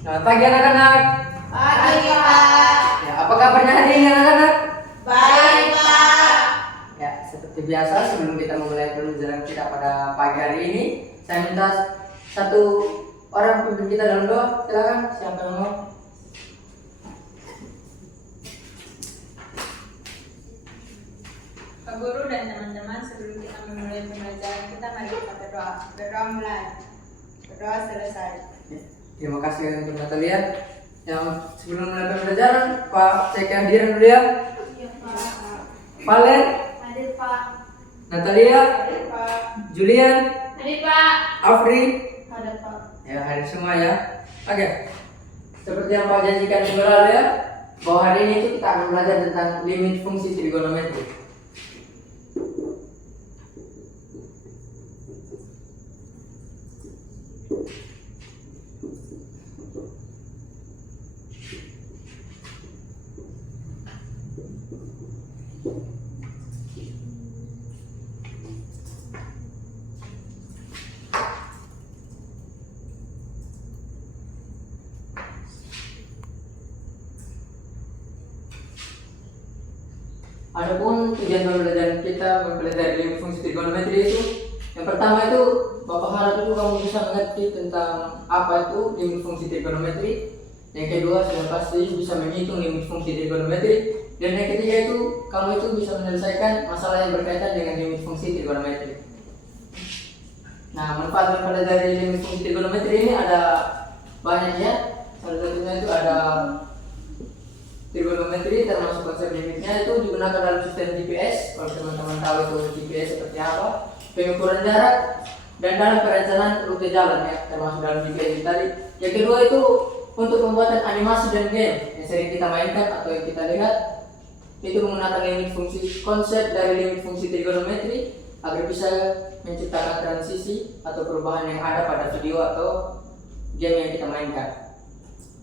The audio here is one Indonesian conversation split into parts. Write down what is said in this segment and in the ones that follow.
Selamat pagi anak-anak. Pagi, Pak. Ya, apa kabarnya hari ini anak-anak? Baik, Pak. Ya, seperti biasa sebelum kita memulai pelajaran kita pada pagi hari ini, saya minta satu orang pemimpin kita dalam doa. Silakan, siapa yang mau? Pak Guru dan teman-teman, sebelum kita memulai pembelajaran kita, mari kita berdoa. Berdoa mulai. Berdoa selesai. Ya, terima kasih untuk Natalia. Yang sebelum mulai pembelajaran, Pak cek kehadiran dulu ya. Iya, Pak. Valen, Hadir, Pak. Natalia, Hadir, Pak. Julian, Hadir, Pak. Afri. Hadir, Pak. Ya, hadir semua ya. Oke. Seperti yang Pak janjikan minggu lalu ya, bahwa hari ini itu kita akan belajar tentang limit fungsi trigonometri. Adapun tujuan pembelajaran kita mempelajari limit fungsi trigonometri itu, yang pertama itu Bapak harap itu kamu bisa mengerti tentang apa itu limit fungsi trigonometri. Yang kedua sudah pasti bisa menghitung limit fungsi trigonometri. Dan yang ketiga itu kamu itu bisa menyelesaikan masalah yang berkaitan dengan limit fungsi trigonometri. Nah, manfaat mempelajari limit fungsi trigonometri ini ada banyak ya. Salah satunya itu ada trigonometri, termasuk konsep limitnya itu digunakan dalam sistem GPS. Kalau teman-teman tahu itu GPS seperti apa, pengukuran jarak, dan dalam perencanaan rute jalan ya, termasuk dalam GPS ini tadi. Yang kedua itu untuk pembuatan animasi dan game yang sering kita mainkan atau yang kita lihat, itu menggunakan limit fungsi, konsep dari limit fungsi trigonometri agar bisa menciptakan transisi atau perubahan yang ada pada video atau game yang kita mainkan.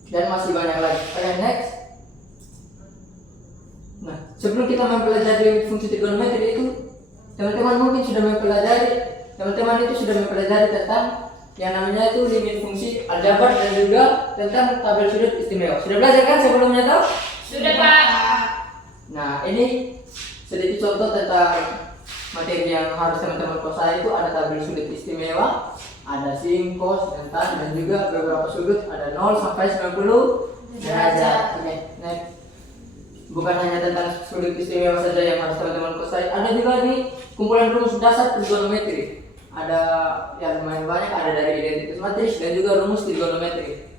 Dan masih banyak lagi. Oke, next. Nah, sebelum kita mempelajari limit fungsi trigonometri itu, teman-teman mungkin sudah mempelajari, teman-teman itu sudah mempelajari tentang yang namanya itu limit fungsi aljabar dan juga tentang tabel sudut istimewa. Sudah belajar kan sebelumnya toh? Sudah, Pak. Nah, ini sedikit contoh tentang materi yang harus teman-teman kuasai. Itu ada tabel sudut istimewa, ada sin, cos, dan tan, dan juga beberapa sudut ada 0 sampai 90 derajat. Oke, next. Bukan hanya tentang sudut istimewa saja yang harus teman-teman kuasai, ada juga nih kumpulan rumus dasar trigonometri. Ada yang lumayan banyak, ada dari identitas matris dan juga rumus trigonometri.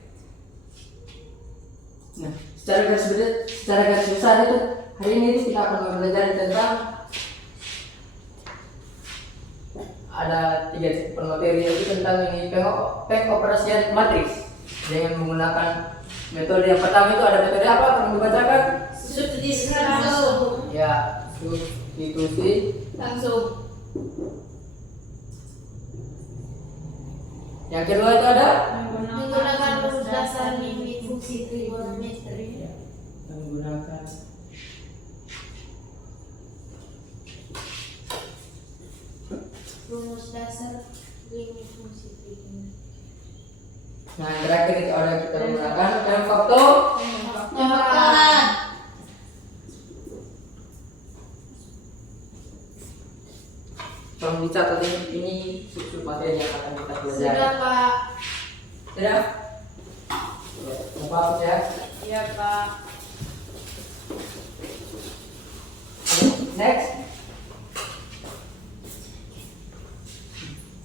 Nah, secara garis besar itu hari ini kita akan belajar tentang ada 3 materi, yaitu tentang ini pengoperasian matris dengan menggunakan metode. Yang pertama itu ada metode apa? Tolong dibacakan. Substitusi langsung. Ya, substitusi Langsung. Yang kedua itu ada Menggunakan rumus dasar limit fungsi trigonometri. menggunakan Rumus dasar limit fungsi trigonometri. Nah, yang terakhir itu ada kita menggunakan faktor. Pengetahuan. Tolong dicatat ini sub materi yang akan kita pelajari. Sudah, Pak. Sudah? Apa ya? Iya, Pak. Next.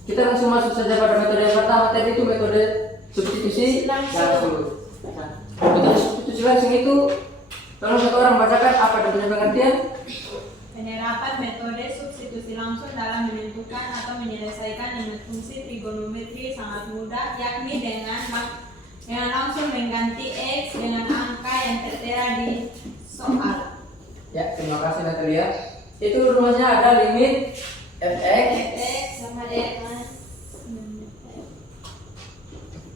Kita langsung masuk saja pada metode yang pertama. Tadi itu metode substitusi langsung. Nah, metode substitusi langsung itu, tolong satu orang bacakan apa ada punya pengertian? Penerapan metode substitusi langsung dalam menentukan atau menyelesaikan limit fungsi trigonometri sangat mudah, yakni dengan langsung mengganti X dengan angka yang tertera di soal. Ya, terima kasih Natalia. Itu rumusnya ada limit fx X sama dengan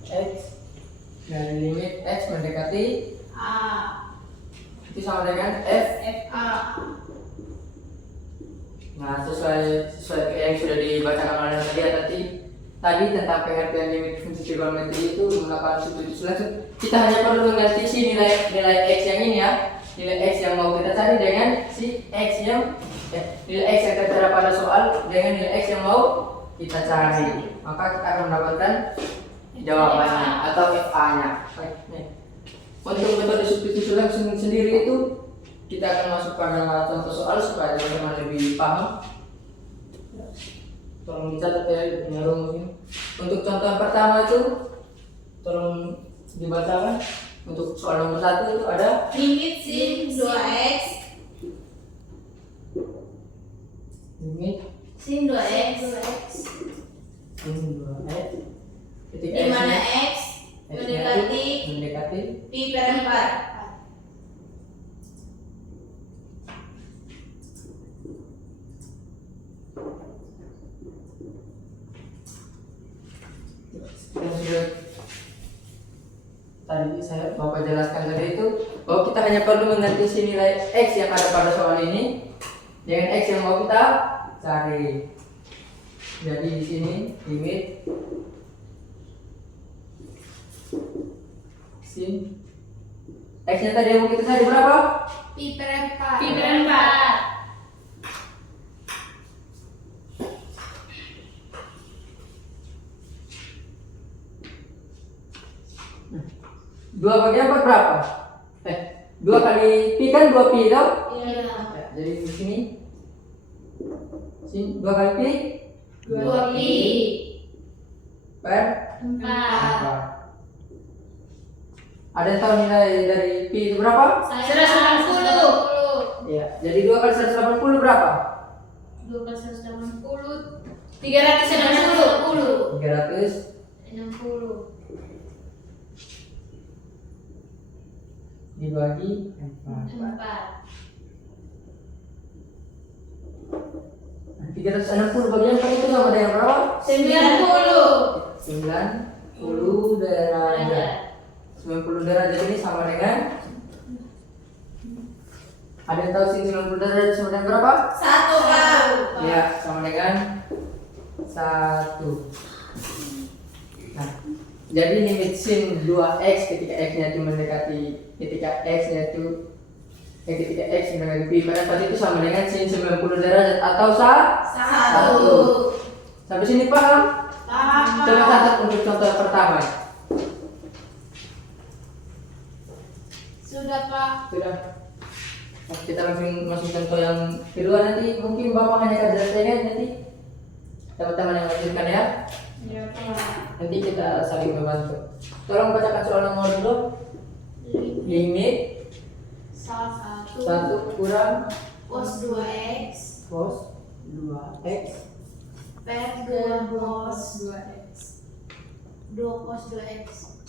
x dan limit x mendekati A. itu sama dengan f. FA. Nah, sesuai yang sudah dibacakan oleh Nadia tadi, tadi tentang pengertian limit fungsi trigonometri itu menggunakan substitusi langsung, kita hanya perlu mengganti si nilai x yang ini ya, nilai x yang mau kita cari dengan si x yang nilai x yang tertera pada soal dengan nilai x yang mau kita cari, maka kita akan mendapatkan jawabannya atau FA-nya. Untuk metode substitusi langsung sendiri itu kita akan masuk pada contoh soal supaya teman-teman lebih paham. Tolong dicatat ya, punya rumusnya. Untuk contoh yang pertama itu tolong dibacakan. Untuk soal nomor 1 itu ada limit sin 2x limit sin 2x sin 2x ketika di mana x mendekati pi per 4. yang sudah tadi Bapak jelaskan tadi itu bahwa kita hanya perlu mengganti si nilai x yang ada pada soal ini dengan x yang mau kita cari. Jadi di sini limit sin x-nya tadi yang mau kita cari berapa? Pi per 4. Dua bagi 4 berapa? 2 kali pi kan 2 pi tau? Iya. Ya, jadi di sini sin 2 kali pi 2 pi per 4. 4. Ada yang tahu nilai dari pi itu berapa? 180. Iya, jadi 2 kali 180 berapa? 2 kali 180 360. 360 dibagi 4. 360 bagi 4 itu sama dengan berapa? 90 derajat. 90 derajat ini sama dengan, ada yang tahu sih 90 derajat sama dengan berapa? 1 Pak. Ya, sama dengan 1. Nah, jadi limit sin 2x ketika x-nya itu mendekati ketika x-nya itu ketika x mendekati pi per 4 itu sama dengan sin 90 derajat atau 1. Sampai sini paham? Paham. Coba catat untuk contoh yang pertama. Sudah Pak. Sudah. Nah, kita langsung masuk contoh yang kedua, nanti mungkin Bapak hanya kerja saja nanti teman-teman yang lanjutkan ya. Iya Pak. Nanti kita saling membantu. Tolong bacakan soal nomor dulu. Limit 1 kurang cos 2x cos 2x per 2 cos 2x. 2 cos 2x.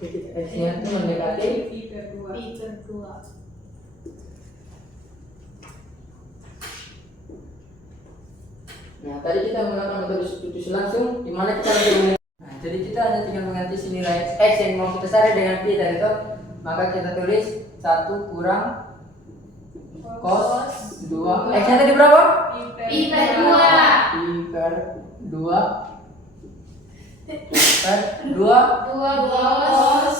ketika x-nya itu mendekati Pi per 2. Nah, tadi kita menggunakan metode substitusi langsung, di mana kita lebih nah, jadi kita hanya tinggal mengganti si nilai x yang mau kita cari dengan pi tadi itu, maka kita tulis 1 kurang cos 2. X-nya tadi berapa? Pi per 2. Pi per 2 per 2 2 cos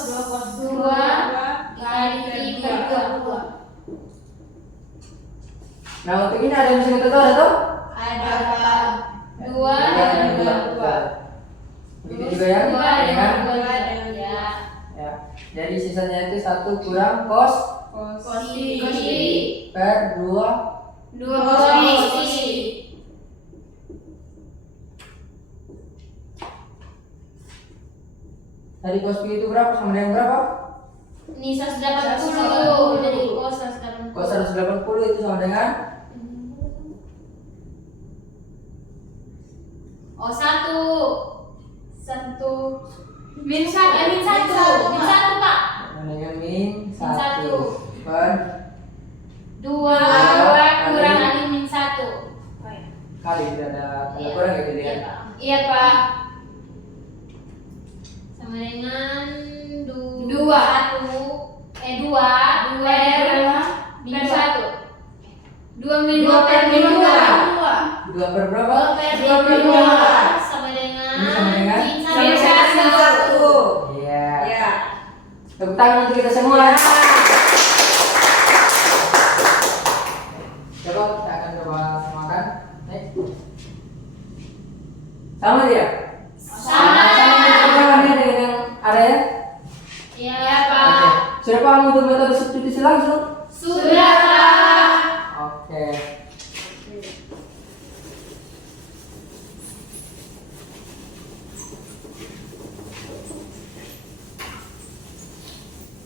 2 kali pi per 2. Nah, untuk ini ada yang bisa kita tahu atau? Ada Pak. 2 dan 2. Begitu juga ya? Dengan Ya. ya. Jadi sisanya itu 1 kurang cos Pi per 2 cos pi. Tadi cos pi itu berapa sama dengan berapa? Ini 180 jadi cos 180. Cos 180 itu sama dengan Oh 1 min 1 Pak. sama dengan min 1 1 per 2 kurang kali min 1. kali, tidak ada tanda kurang gitu ya. Iya Pak. Sama dengan 2 per min 1. 2 min 2 per min 2. 2 2 per berapa? 2 per 2 sama dengan Ini sama dengan? sama dengan 1. Iya. Ya. Tepuk tangan untuk kita semua. Coba kita akan coba samakan. Sama dia? Sama. Sama dengan yang area? Iya, Oke. Pak. Sudah paham untuk metode substitusi langsung? Sudah, Pak. Oke.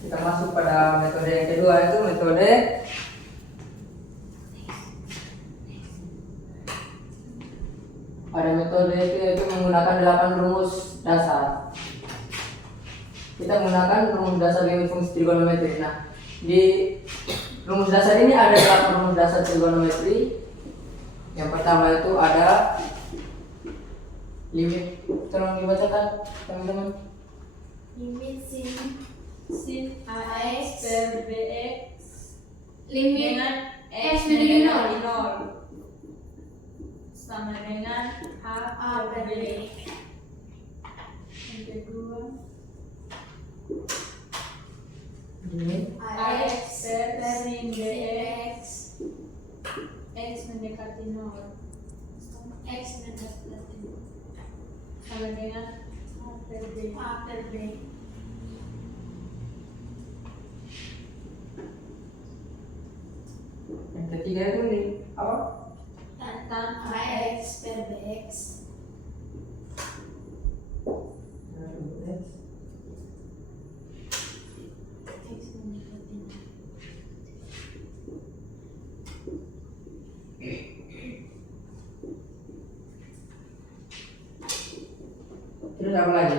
Kita masuk pada metode yang kedua, itu metode itu yaitu menggunakan 8 rumus dasar. Kita menggunakan rumus dasar limit fungsi trigonometri. Nah, di rumus dasar ini ada 8 rumus dasar trigonometri. Yang pertama itu ada limit, tolong dibacakan teman-teman. Limit Sin AX per BX limit dengan X menjadi 0 sama dengan A per B. Yang kedua, Limit AX per sin BX X mendekati 0 X mendekati sama dengan A per B. A per B. yang ketiga itu nih apa? Tentang AX per BX. X mendekati 0. Terus apa lagi?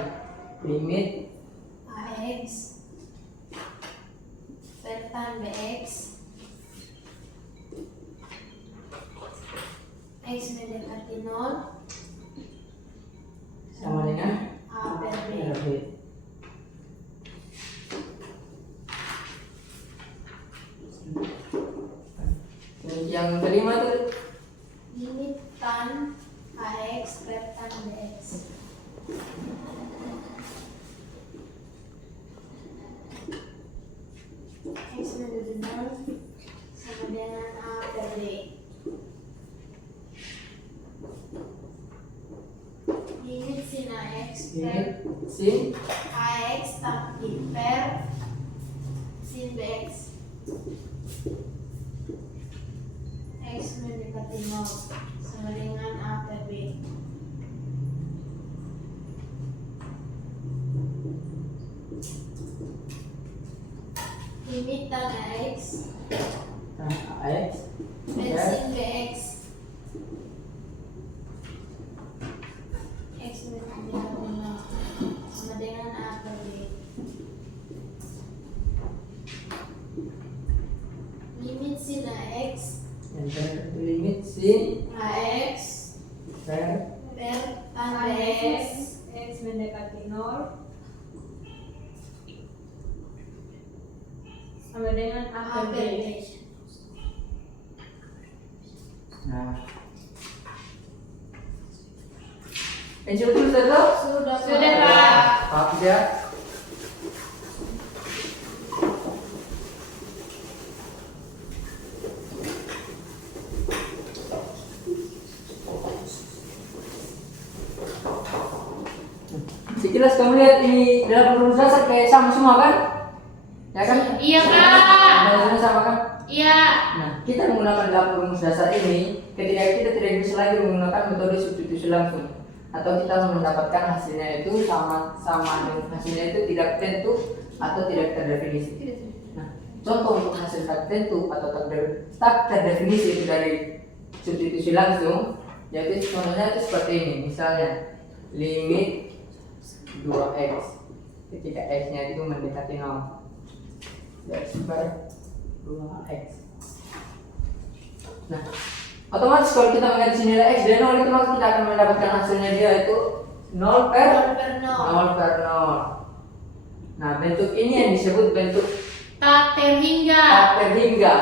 Limit AX per tan BX X mendekati 0 sama dengan A per B. RB. Terus yang kelima tuh Limit tan AX per tan BX. X menjadi 0 sama dengan A per B. Limit sin AX per limit sin AX tapi per sin BX. X mendekati 0 sama dengan A per B. Limit tan AX AX per sin BX. X mendekati 0 sama dengan A per B. Limit sin AX limit sin AX per per tan Tan BX. X mendekati 0 sama dengan A A per per B. B. nah pensil dulu sudah Sudah, Sudah, Pak. Pak ya. Sekilas kamu lihat ini dalam rumus dasar kayak sama semua kan? Ya kan? Iya, Kak. Dasarnya sama kan? Iya. Nah, kita menggunakan dalam rumus dasar ini ketika kita tidak bisa lagi menggunakan metode substitusi langsung atau kita mendapatkan hasilnya itu sama hasilnya itu tidak tentu atau tidak terdefinisi. Nah, contoh untuk hasil tak tentu atau tak terdefinisi itu dari substitusi langsung, yaitu contohnya itu seperti ini. Misalnya limit 2x ketika x-nya itu mendekati 0 dari per 2x. Nah, otomatis kalau kita mengganti nilai x dari 0 itu maka kita akan mendapatkan hasilnya dia itu 0 per 0 per 0. Nah, bentuk ini yang disebut bentuk Tak terhingga. tak terhingga,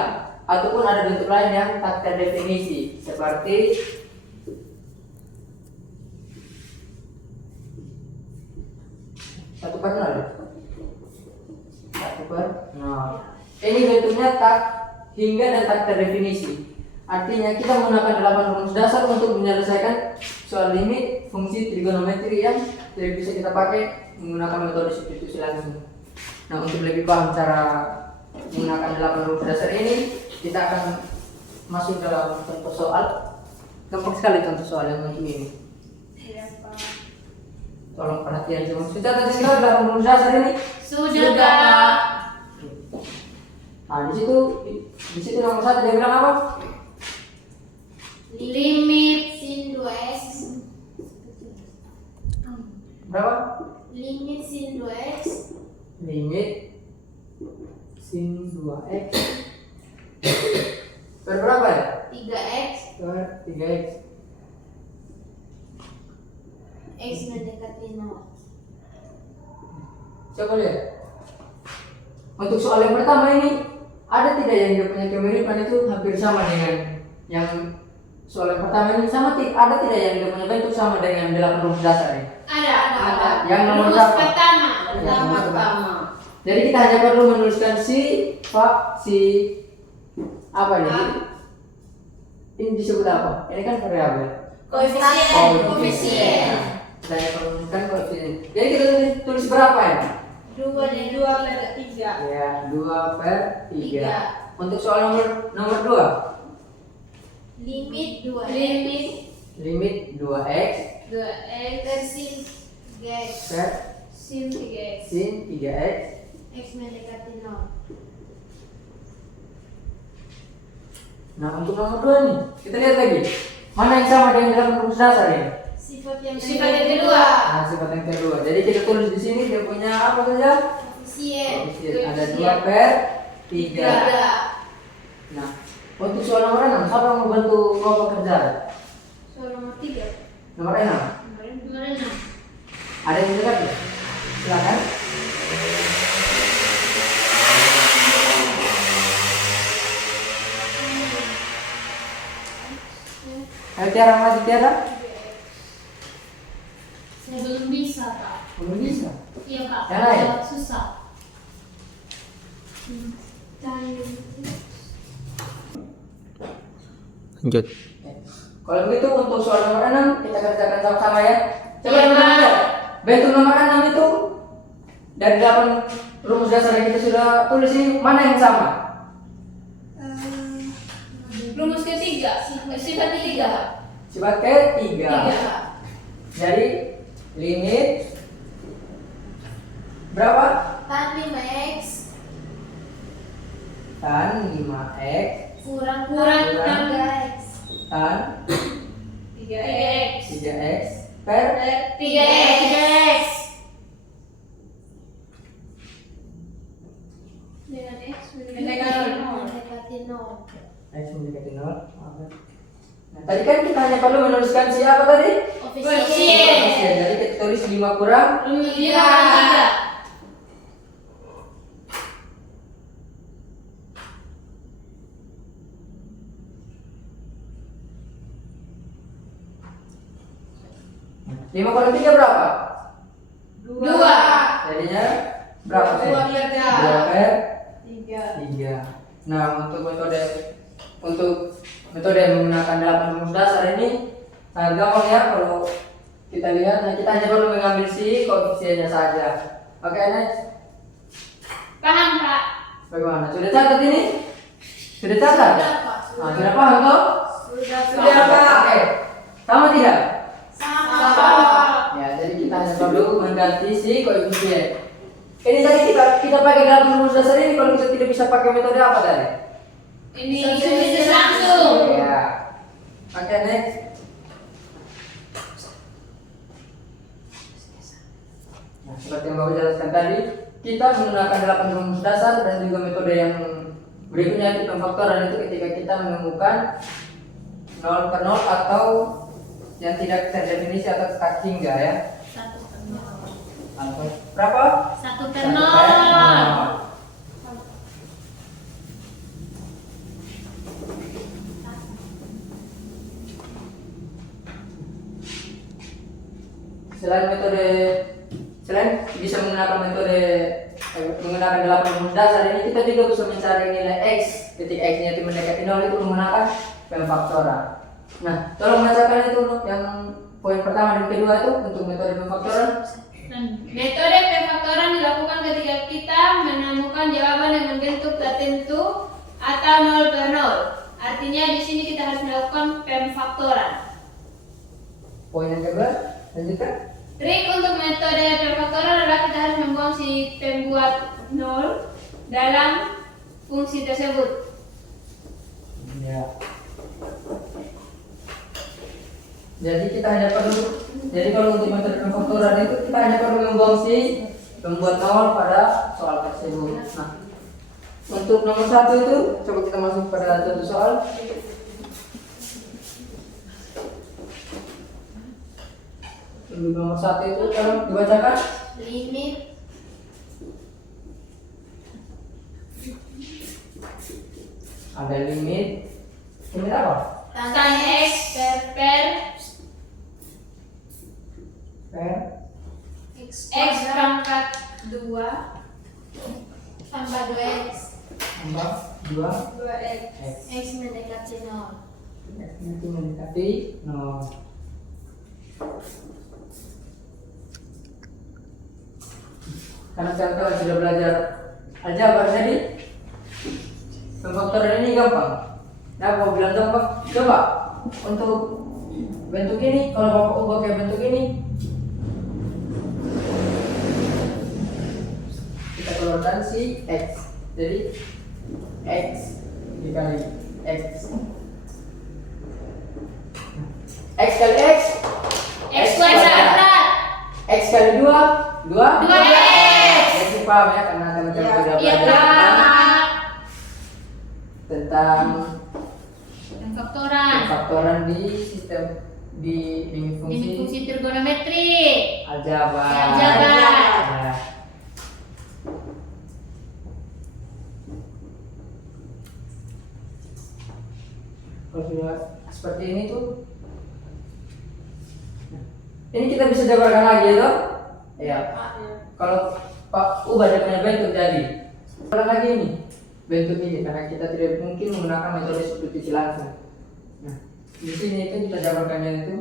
ataupun ada bentuk lain yang tak terdefinisi seperti 1/0. 1/0. Ini bentuknya tak hingga dan tak terdefinisi. Artinya kita menggunakan 8 rumus dasar untuk menyelesaikan soal limit fungsi trigonometri yang tidak bisa kita pakai menggunakan metode substitusi langsung. Nah, untuk lebih paham cara menggunakan 8 rumus dasar ini, kita akan masuk dalam contoh soal. Gampang sekali contoh soal yang untuk ini. Iya, Pak. Tolong perhatian semua. Sudah tadi kita dalam rumus dasar ini? Sudah, Pak. Nah, di situ nomor 1 dia bilang apa? Limit sin 2x. Berapa? Limit sin 2x. Limit sin 2x per berapa ya? 3x. Per 3x. X mendekati 0. Coba lihat. Untuk soal yang pertama ini, ada tidak yang dia punya kemiripan itu hampir sama dengan yang soal yang pertama ini? Ada tidak yang dia punya bentuk sama dengan 8 rumus dasar ini? Ada. Yang nomor Rumus berapa? pertama. Yang nomor Pertama. Jadi kita hanya perlu menuliskan apa ini? Ini disebut apa? Ini kan variabel. Koefisien. Nah, kita hanya perlu menuliskan koefisien. Jadi kita tulis berapa ya? 2/3. Ya, 2/3. Untuk soal nomor 2. Limit 2x. Limit 2x 2x per sin 3x. per Sin 3x. sin 3x. X mendekati 0. Nah, untuk nomor 2 nih, kita lihat lagi. Mana yang sama dengan dalam rumus dasar ini? Sifat yang kedua. Nah, sifat yang kedua. Jadi kita tulis di sini dia punya apa saja? Koefisien. Ada 2/3. Nah, untuk soal nomor 6, siapa yang mau bantu mau pekerjaan? Soal nomor 3. Nomor 6. Nomor 6. Ada yang dekat ya? Silakan. Ayo Tiara, maju Tiara. Saya belum bisa, Pak. Belum bisa. Iya, Pak. Yang lain? Susah. Lanjut. Kalau begitu untuk soal nomor 6 kita kerjakan sama-sama ya. Coba Iya, teman-teman Pak. lihat. Bentuk nomor 6 itu dari 8 rumus dasar yang kita sudah tulis ini mana yang sama? Rumus ketiga. Sifat ketiga. Sifat ketiga. Jadi limit berapa? Tan 5x Tan 5x kurang Kurang. 3x. tan 3x. 3x per 3x. Dengan x mendekati 0. x mendekati 0. Nah, tadi kan kita hanya perlu menuliskan siapa tadi? Koefisien. Jadi kita tulis 5 kurang 3. Lima kurang 3 berapa? 2. Jadinya berapa sih? 2/3. Nah, untuk metode yang menggunakan 8 rumus dasar ini sangat gampang ya. Kalau kita lihat, nah kita hanya perlu mengambil si koefisiennya saja. Oke, next. Paham, Pak? Bagaimana? Sudah catat ini? Sudah catat? Pak. Nah, sudah paham toh? Sudah, Pak. Oke. Sama tidak? Sama, Pak. Ya, jadi kita hanya perlu mengganti si koefisien. Ini tadi kita pakai dalam rumus dasar ini, kalau kita tidak bisa pakai metode apa tadi? Ini substitusi langsung. Ya. Oke, next. Nah, seperti yang Bapak jelaskan tadi, kita menggunakan 8 rumus dasar dan juga metode yang berikutnya yaitu pemfaktoran itu ketika kita menemukan 0/0 atau yang tidak terdefinisi atau tak hingga ya. 1/0. Atau berapa? 1/0. Selain bisa menggunakan metode menggunakan 8 rumus dasar ini, kita juga bisa mencari nilai x ketika x nya itu mendekati 0 itu menggunakan pemfaktoran. Nah, tolong bacakan itu yang poin pertama dan kedua itu untuk metode pemfaktoran. Metode pemfaktoran dilakukan ketika kita menemukan jawaban dengan bentuk tak tentu atau 0 per 0. Artinya di sini kita harus melakukan pemfaktoran. Poin yang kedua, lanjutkan. Trik untuk metode pemfaktoran adalah kita harus membuang si pembuat 0 dalam fungsi tersebut. Ya. Jadi kita hanya perlu, jadi kalau untuk metode pemfaktoran itu kita hanya perlu membuang si pembuat 0 pada soal tersebut. Nah, untuk nomor 1 itu coba kita masuk pada satu soal. Untuk nomor 1 itu tolong dibacakan. Limit Ada limit apa? tan x per x pangkat 2 tambah 2x Tambah 2 x x mendekati 0. X itu mendekati 0. Karena kalian sudah belajar aljabar, jadi pemfaktoran ini gampang. Nah, mau bilang gampang, coba untuk bentuk ini, kalau bapak ubah kayak bentuk ini, kita keluarkan si x. Jadi x dikali x. X kali x. X kuadrat. X kali 2 2x. Jadi paham ya, karena teman-teman sudah Iya, belajar Kak. tentang Pemfaktoran. pemfaktoran di sistem di Fungsi trigonometri. aljabar. Aljabar. Ya. Kalau sudah seperti ini tuh, ini kita bisa jabarkan lagi ya toh? Ya. Kalau Pak ubah dia punya bentuk jadi. Jabarkan lagi ini bentuk ini karena kita tidak mungkin menggunakan metode substitusi langsung. Nah, di sini itu kita jabarkannya itu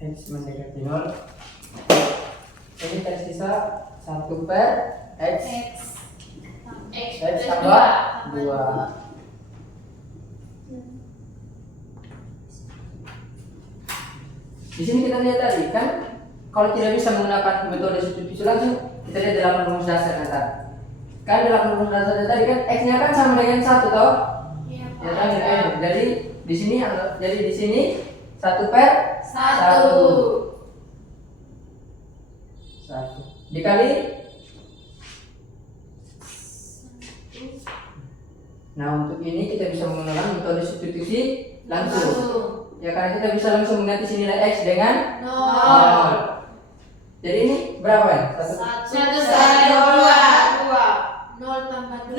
x mendekati 0. Ini tersisa 1 per x. X tambah 2. Di sini kita lihat tadi kan, kalau tidak bisa menggunakan metode substitusi langsung, kita lihat dalam rumus dasar kan. Kan dalam rumus dasar tadi kan x-nya kan sama dengan 1 toh? Iya, Ya kan, jadi di sini 1 per 1 dikali. Nah, untuk ini kita bisa menggunakan metode substitusi langsung. Ya, karena kita bisa langsung mengganti nilai x dengan 0. Jadi ini berapa ya? 1 1 tambah 2. 0 tambah 2,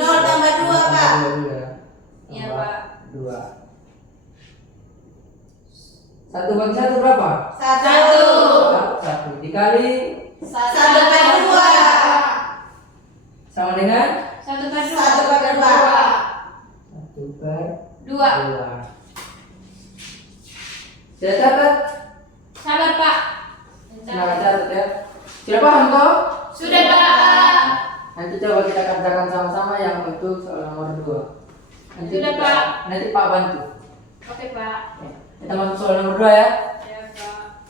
Pak. Iya, Pak. 2. 1 bagi 1 berapa? 1 dikali 1 per 2 sama dengan 1 per 2. 1 per 2. 1 per 2. 2. Sudah catat? Sabar, Pak. Nah, catat ya. Sudah paham toh? Sudah, Pak. Nanti coba kita kerjakan sama-sama yang untuk soal nomor 2. Sudah, Pak. Nanti Pak bantu. Oke, Pak. Kita masuk soal nomor 2 ya. Ya, Pak.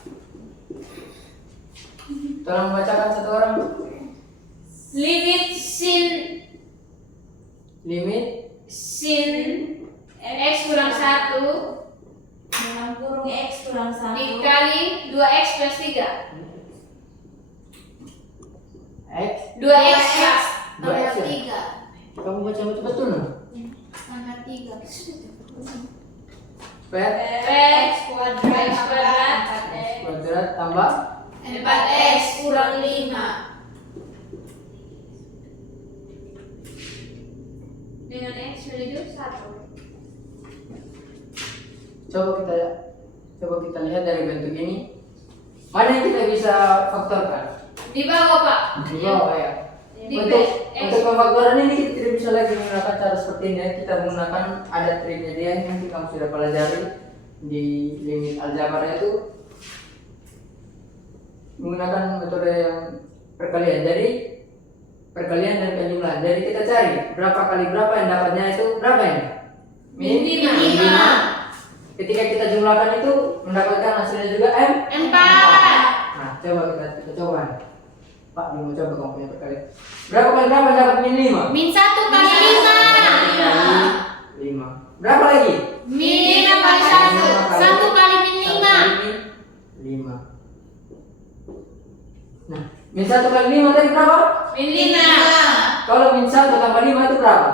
Tolong membacakan satu orang. Limit Limit sin x kurang 1 Dalam kurung x kurang 1 dikali 2x plus 3. X 2x Pak. Dua X ya? 3. Kamu baca betul no? Pangkat 3. Per X kuadrat kuadrat tambah 4x kurang 5 dengan x menuju 1. Coba kita lihat dari bentuk ini. Mana yang kita bisa faktorkan? Di bawah Pak. Di bawah ya. Di Untuk pemfaktoran ini kita tidak bisa lagi menggunakan cara seperti ini ya. Kita menggunakan ada triknya dia yang nanti kamu sudah pelajari di limit aljabar itu menggunakan metode yang perkalian. Jadi perkalian dan penjumlahan. Jadi kita cari berapa kali berapa yang dapatnya itu berapa ini? Min 5. Ketika kita jumlahkan itu mendapatkan hasilnya juga M4. 4. Nah, coba kita coba. Pak, mau coba kamu punya perkalian. Berapa kali berapa yang dapat min 5? Min 1 kali 5. 5. Berapa lagi? Min 5 kali 1. 1 kali min 5. 5. Nah, min 1 kali 5 tadi berapa? Min 5. Kalau min 1 tambah 5 itu berapa?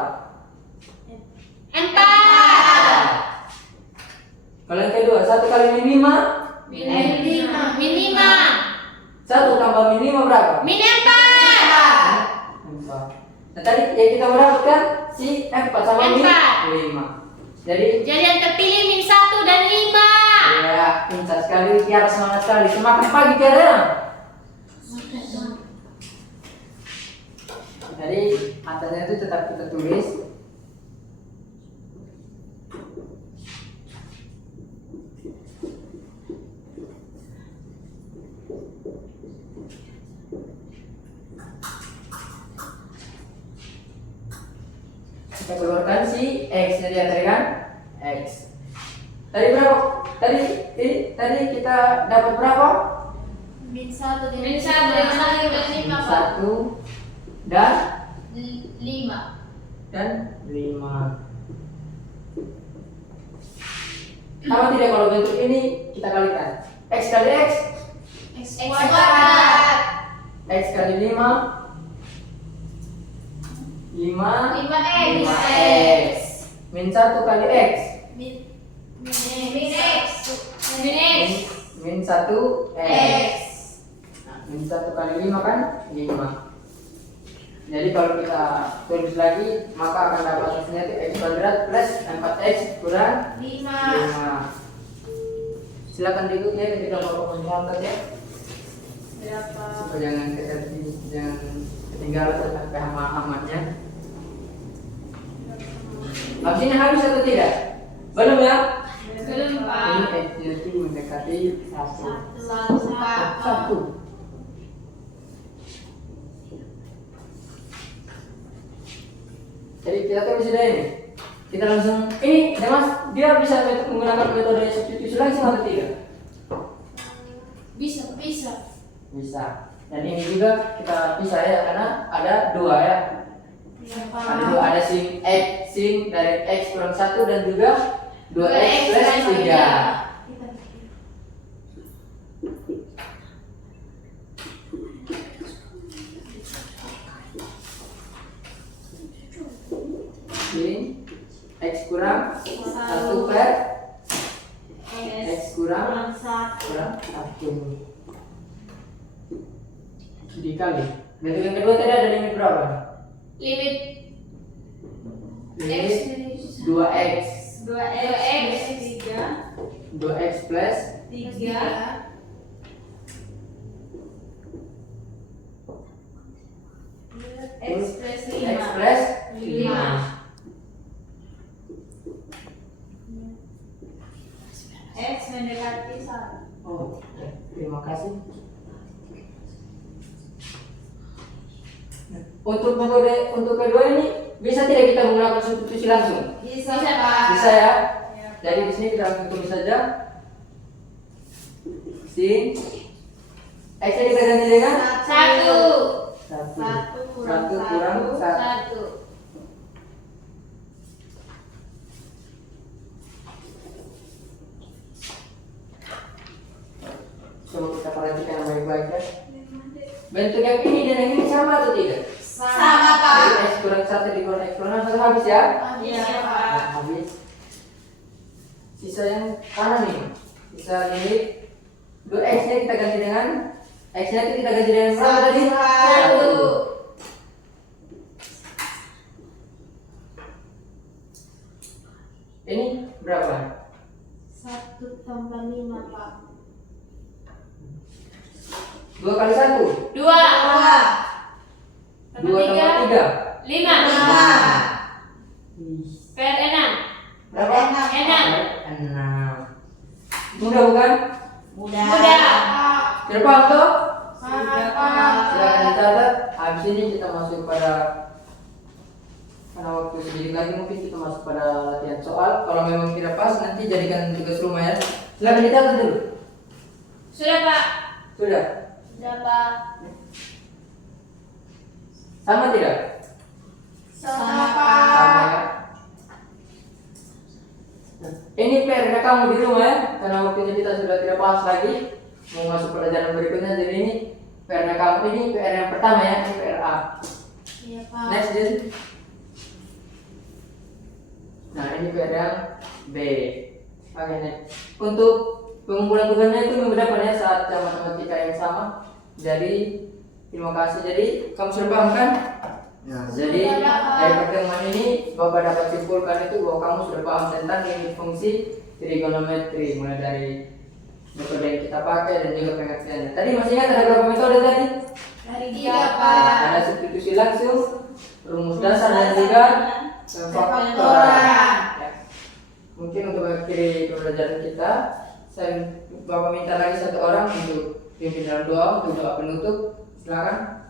4. Kalau yang kedua, 1 kali min 5? Min 5. Min 5. 1 tambah min 5 berapa? Min 4. 4. Nah, tadi yang kita mendapatkan si 4 sama min 5. Jadi yang terpilih min 1 dan 5. ya, pintar sekali, Tiara semangat sekali. Semangat pagi Tiara ya. Jadi atasnya itu tetap kita tulis. Kita keluarkan si X nya dia tadi kan? X. Tadi berapa? Tadi kita dapat berapa? Min 1 dan Min 1 dan 1 dan 5 Pak. 1 dan 5. 5. Sama tidak kalau bentuk ini kita kalikan? X kali X, X X kuadrat. X kali 5 5x. Min 1 kali X, Min X. Min X. min 1 X. Nah, min 1 kali 5 kan 5. Jadi kalau kita tulis lagi maka akan dapat hasilnya itu X kuadrat plus 4X kurang 5. 5. Silakan diikut ya ketika bapak menjawab ya. Berapa? Supaya jangan ketinggalan tentang pemahamannya. Habis ini habis atau tidak? Belum ya? Belum Pak. Ini X-nya itu mendekati 1. 1. Jadi kita tulis sudah ini. Kita langsung ini, Mas, dia bisa menggunakan metode substitusi langsung atau tidak? Bisa. Bisa. Dan ini juga kita pisah ya karena ada 2 ya. Ada 2, ada sin X, sin dari X kurang 1 dan juga 2X plus 3. Sin X kurang 1 per X kurang 1 dikali. Bentuk yang kedua tadi ada limit berapa? Limit Limit 2X 2x 2X plus 3 X plus X 5. plus 5. 5. X mendekati 1. Oh, terima kasih. Untuk kedua ini bisa tidak kita menggunakan substitusi langsung? Bisa, Bisa, Pak. Bisa ya. Ya. Jadi di sini kita langsung tulis saja sin X nya kita ganti dengan 1. 1 kurang 1 1. Coba kita perhatikan baik-baik ya. Bentuk yang ini dan yang ini sama 3? Sama, Pak. Jadi X kurang 1 dikurangi X kurang 6 habis ya? Iya, Nah, Pak. habis. Sisa yang kanan nih. Sisa limit 2x nya kita ganti dengan x nya kita ganti dengan berapa tadi? 1. Ini berapa? 1 tambah 5, Pak. 2 kali 1. 2 2 tambah 3. 5 per 6 Berapa? 6. 6. Mudah bukan? Mudah. Sudah paham toh? Sudah, Pak. Silakan dicatat. Habis ini kita masuk pada karena waktu sedikit lagi mungkin kita masuk pada latihan soal. Kalau memang tidak pas nanti jadikan tugas rumah ya. Silakan dicatat dulu. Sudah, Pak. Sudah. Sudah, Pak. Sama tidak? Sama, Sama ya. Nah, ini PR kamu di rumah ya, karena waktunya kita sudah tidak pas lagi mau masuk pelajaran berikutnya. Jadi ini PR kamu, ini PR yang pertama ya, ini PR A. Iya, Pak. Next Jun. Nah ini PR yang B. Oke next. Untuk pengumpulan tugasnya itu minggu depan ya saat jam matematika yang sama. Jadi terima kasih. Jadi kamu sudah paham kan? Nah, jadi dari pertemuan ini Bapak dapat simpulkan itu bahwa kamu sudah paham tentang limit fungsi trigonometri mulai dari metode yang kita pakai dan juga pengertiannya. Tadi masih ingat ada berapa metode tadi? Dari 3, 3, Pak. Ada substitusi langsung, rumus dasar dan juga Faktoran. Ya. Mungkin untuk mengakhiri pembelajaran kita, saya Bapak minta lagi satu orang untuk pimpin dalam doa untuk doa penutup. Silakan.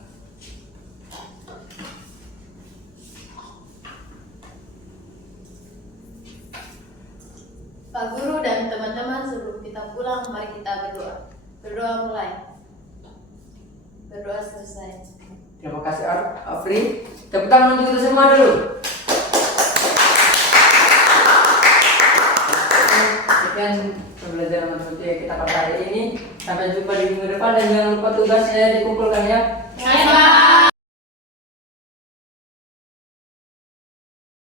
Pak Guru dan teman-teman, sebelum kita pulang, mari kita berdoa. Berdoa mulai. Berdoa selesai. Terima kasih Afri. Tepuk tangan untuk kita semua dulu. Sekian pembelajaran matematika yang kita pada hari ini. Sampai jumpa di minggu depan dan jangan lupa tugasnya dikumpulkan ya. Bye, Pak.